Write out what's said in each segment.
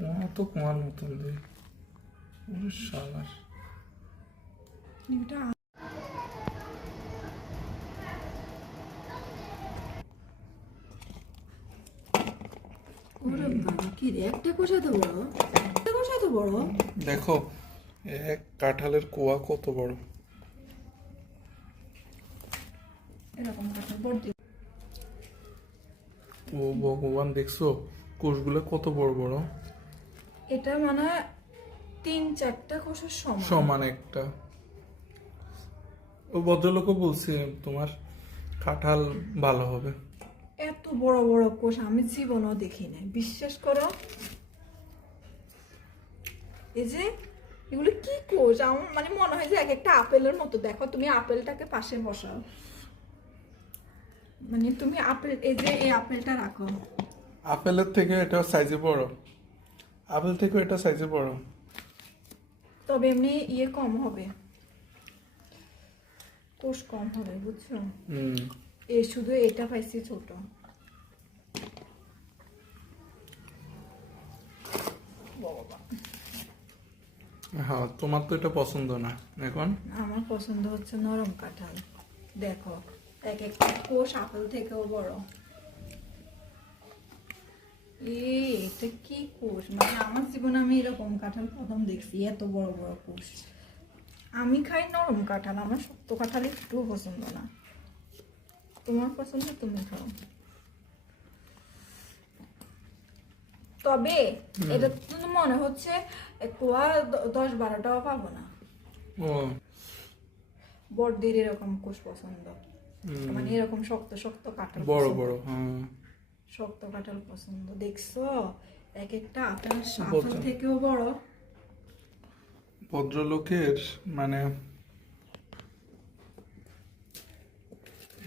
কুয়া তো কুয়ার মতন দেয় ওরে শালার। এটা ওরে বাবা, কি রে, একটা কোষা তো বড়, একটা কোষা তো বড়। দেখো এক কাঁঠালের কুয়া কত বড়। এরকম কাঁঠাল বড়। ও ভগবান, দেখছো কোষগুলো কত বড় বড়। এটা মানে 3-4টা কোষের সমান। সমান একটা। ও ভদ্রলোকও বলছে তোমার কাঁঠাল ভালো হবে। এত বড় বড় কোষ আমি জীবনও দেখি নাই, বিশ্বাস করো। এই যে এগুলো কি কোষ, আমার মানে মনে হয় যে এক একটা আপেলের মতো। দেখো তুমি আপেলটাকে পাশে বসাও, মানে তুমি আপেল, এই যে এই আপেলটা রাখো, আপেলের থেকে এটা সাইজে বড়, আপেল থেকে এটা সাইজে বড়। তবে এমনি ইয়ে কম হবে, কোষ কম হবে, বুঝছো। এই শুধু এটা পাইছি ছোট। হ্যাঁ, তোমার তো এটা পছন্দ না এখন। আমার পছন্দ হচ্ছে নরম কাঁঠাল। দেখো এক একটা কোষ আপেল থেকেও বড়। এটা কি কোষ, মানে আমার জীবনে আমি এরকম কাঁঠাল প্রথম দেখছি, এত বড় বড় কোষ। আমি খাই নরম কাঁঠাল, আমার শক্ত কাঁঠাল একটুও পছন্দ না। তোমার পছন্দ, তুমি খাও। তবে এটা তো মনে হচ্ছে কোয়া 10-12টাও পাবো না। ও বড়দের এরকম কোষ পছন্দ, মানে এরকম শক্ত শক্ত কাঁঠাল বড় পছন্দ। বড়, হ্যাঁ শক্ত কাঁঠাল পছন্দ। দেখছো এক একটা আপেল বলছো। থেকেও বড়। ভদ্রলোকের মানে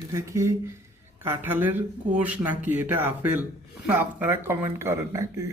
এটা কি কাঁঠালের কোষ নাকি এটা আপেল, আপনারা কমেন্ট করেন নাকি।